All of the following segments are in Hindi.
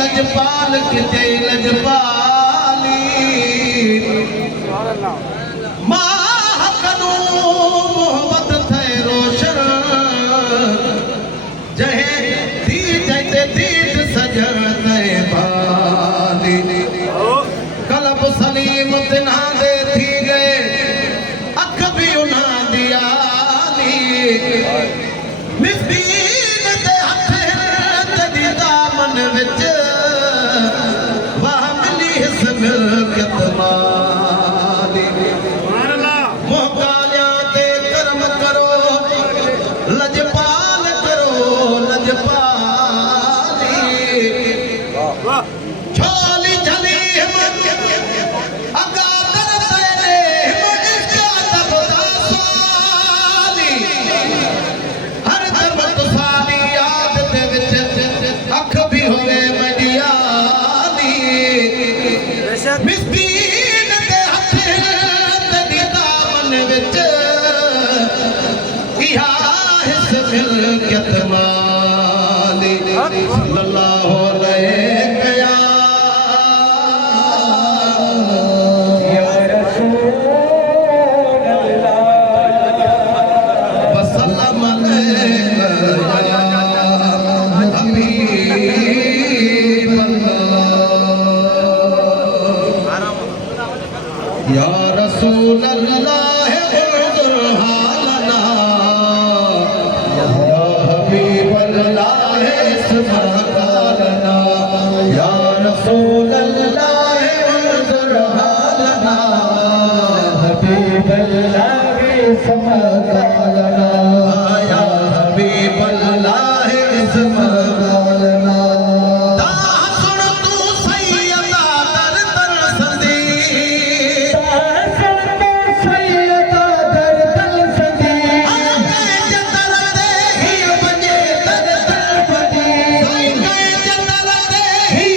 लजपाल किते लजपाली मां कनो मोहब्बत थे रोशन जहे थी जते दीद सजन ते बाली कलब सलीम तिना दे थी गए अख भी उना दियाली मिस्कीन ते हथ ते दामन विच लजपाल करो लजपाली छोली चली अगा करते हर दम तुसाली याद दे विच अख भी होवे मडियाली मिस्कीन दे हथ ते दामन विच इहा मिल्कियत माली सल्लल्लाहु अलैहि या रसूल अल्लाह वसल्लम अलैका या हबीब अल्लाह या रसूल अल्लाह रसूल अल्लाह उन्ज़ुर हालना हबीब अल्लाह समकालना या हबीब अल्लाह समकालना ता सुन तू सैयदा दर दर संदी ता सुन तू सैयदा दर दर संदी आगे जतर दे ही बजे दर दर बदी आगे जतर दे ही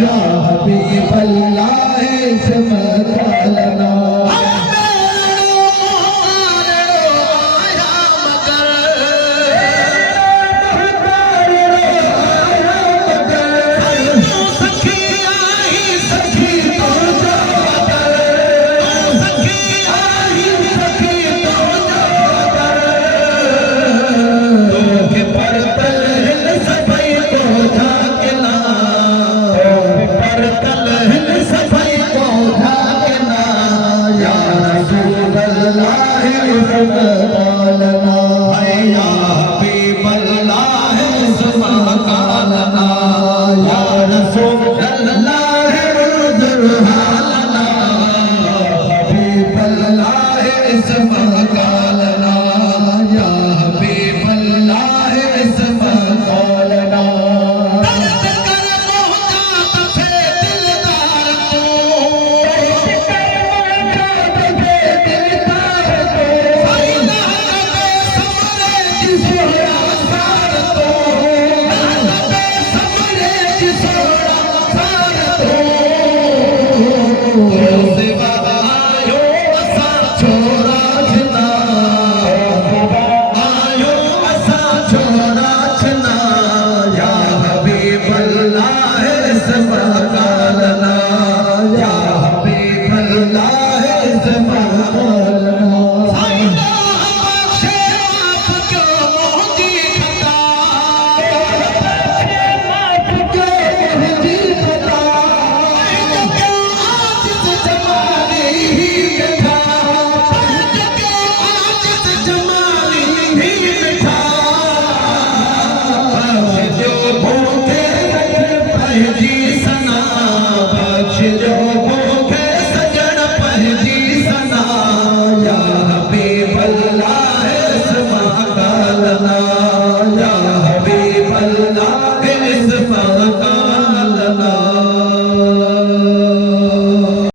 या हबीब अल्लाह समकालना Sama